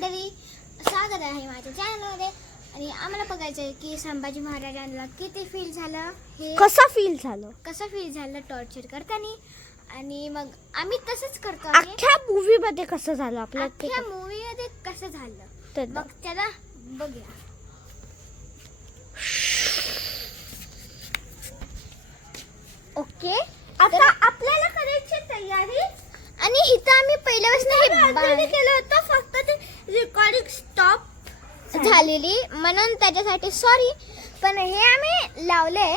मंडळी, स्वागत आहे माझ्या चॅनलमध्ये. आणि आम्हाला बघायचं आहे की संभाजी महाराजांना किती फील झालं, हे कसं फील झालं टॉर्चर करताना. आणि मग आम्ही तसंच करतो. अख्ख्या मूवी मध्ये कसं झालं आपलं, अख्ख्या मूवी मध्ये कसं झालं तर मग त्याला बघूया. ओके, आता आपल्याला करायची तयारी. आणि इथं आम्ही पहिल्यापासून हे केलं होतं, फक्त ते रेकॉर्डिंग स्टॉप झालेली म्हणून त्याच्यासाठी सॉरी. पण हे आम्ही लावले,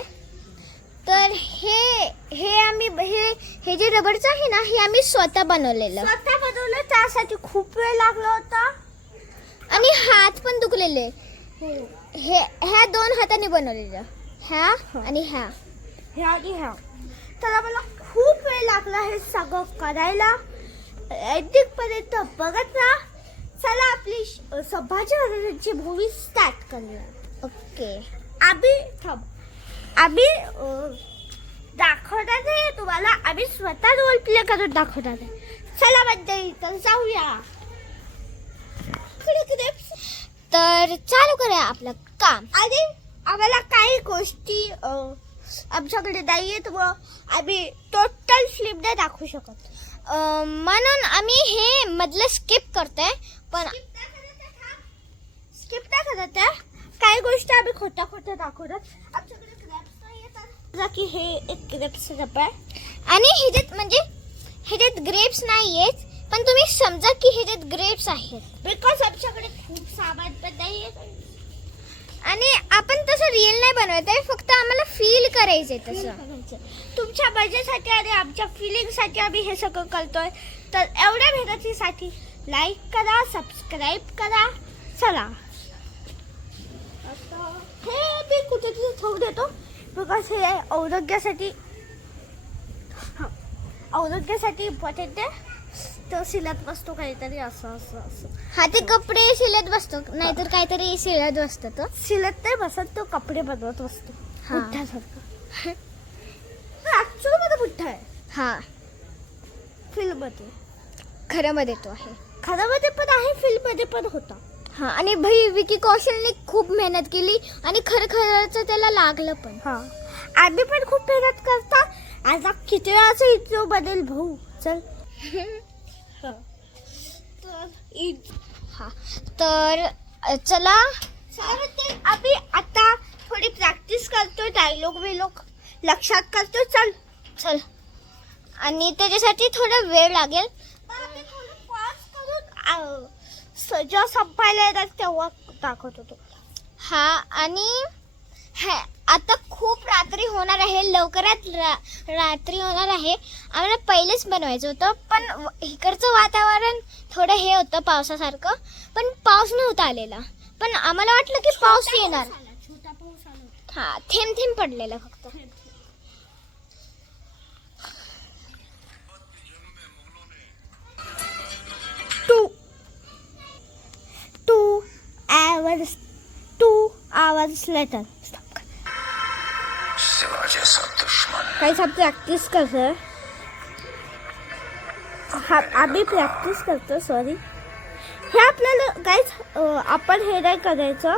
तर हे आम्ही हे जे रबरचं आहे ना, हे आम्ही स्वतः बनवलेलं. त्यासाठी खूप वेळ लागला होता आणि हात पण दुखलेले. ह्या 2 हाताने बनवलेलं, ह्या आणि ह्या. तर मला खूप वेळ लागला हे सगळं करायला. एडिट पर्यंत बघत ना. चला आपली संभाजी महाराजांची मूवी स्टार्ट करूया. ओके, आम्ही दाखवणार आहे तुम्हाला. आम्ही स्वतः रोल प्ले करून दाखवणार आहे. चला मंडळी, तर जाऊया. तर चालू करूया आपलं काम. आणि आम्हाला काही गोष्टी आमच्याकडे नाही आहेत, व आम्ही टोटल फिल्म नाही दाखवू शकत. म्हणून आम्ही हे मधलं स्किप करतोय. पण स्किप नाही करत आहे. काही गोष्टी आम्ही खोटं दाखवणार. आमच्याकडे ग्रॅप्स नाही येतात की हे एक ग्रॅप्स रब आहे. आणि ह्याच्यात ग्रेप्स नाही आहेत, पण तुम्ही समजा की ह्याच्यात ग्रेप्स आहेत. बिकॉज आमच्याकडे खूप सामान पण नाही आहे. आणि आपण तसं रिअल नाही बनवत आहे, फक्त आम्हाला फील करायचंय तसं. तुमच्या मजेसाठी आणि आमच्या फिलिंगसाठी आम्ही हे सगळं करतोय. तर एवढ्या मेहनतीसाठी लाईक करा, सबस्क्राईब करा. चला, हे मी कुठेतरी ठेवून देतो, बिकॉज हे आरोग्यासाठी इम्पॉर्टंट आहे. तर सिलत बसतो काहीतरी असं. हा, ते कपडे शिलत बसतो, नाहीतर काहीतरी शिलत बसतो. तो सिलत नाही बसत, तो कपडे बनवत बसतो बुठ्ठासारखं. ऍक्च्युअली मध्ये बुठ्ठा आहे. हा, फिल्म मध्ये खरं मध्ये तो आहे. खरामध्ये पण आहे, फिल्म मध्ये पण होता. हा, आणि भाई विकी कौशलने खूप मेहनत केली आणि खरंच त्याला लागलं पण. हा, आम्ही पण खूप मेहनत करता. आता किती वेळाचा इंट्रो बनेल भाऊ. चल. हा, तर चला. आम्ही आता थोडी प्रॅक्टिस करतोय, डायलॉग बिलॉग लक्षात करतोय. चल. आणि त्याच्यासाठी थोडा वेळ लागेल. जेव्हा संपायला येतात तेव्हा दाखवतो तो. हा, आणि आता खूप रात्री होणार आहे, लवकरात रात्री होणार आहे. आम्हाला पहिलेच बनवायचं होतं, पण इकडचं वातावरण थोडं हे होतं पावसासारखं, पण पाऊस नव्हता आलेला. पण आम्हाला वाटलं की पाऊस येणार. छोटा पाऊस आला. हा, थेंब थेंब पडलेला फक्त. Two hours later. काही सब प्रॅक्टिस करतोय. आम्ही प्रॅक्टिस करतो. सॉरी, हे आपल्याला काहीच आपण हे नाही करायचं,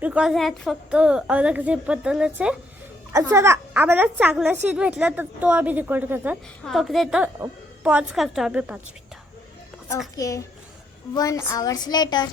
बिकॉज ह्यात फक्त औरंगजेबबद्दलच आहे. जर आम्हाला चांगला सीन भेटला तर तो आम्ही रेकॉर्ड करतात. तोपर्यंत पॉज करतो आम्ही 5 मिनिटं. Okay, 1 hours later.